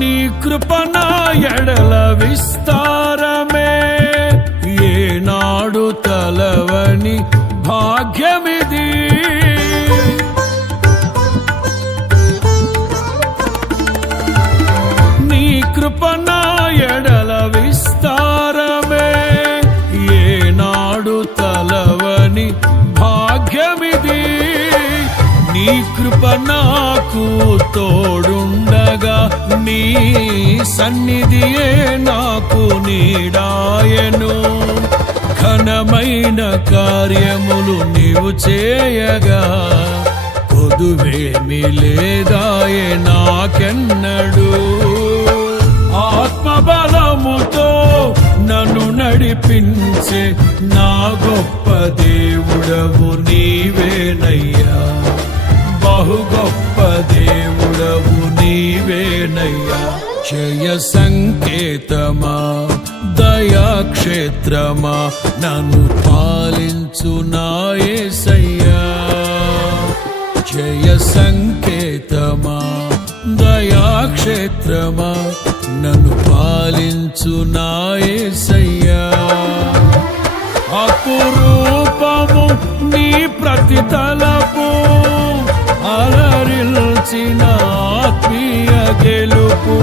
నీ కృప నా ఎడల విస్తారమే, ఏనాడు తలవని భాగ్యమిది. నీ కృప నా ఎడల విస్తారమే, ఏనాడు తలవని భాగ్యమిది. నీ కృప నాకు తోడుండగా, నీ సన్నిధియే నాకు నీడాయను. ఘనమైన కార్యములు నీవు చేయగా, కొదువేమి లేదాయే నాకెన్నడు. ఆత్మబలముతో నన్ను నడిపించే నా గొప్ప దేవుడవు నీవేనయ్యా, బహు గొప్ప దేవుడవు నీవేనయ్యా. జయ సంకేతమా దయాక్షేత్రమా, నన్ను పాలించు నా యేసయ్యా. జయ సంకేతమా దయాక్షేత్రమా, నన్ను పాలించు నా యేసయ్యా. అపురూపము నీ ప్రతి తలపు, అలరిల్చిన ఆత్మీయ గెలుపు.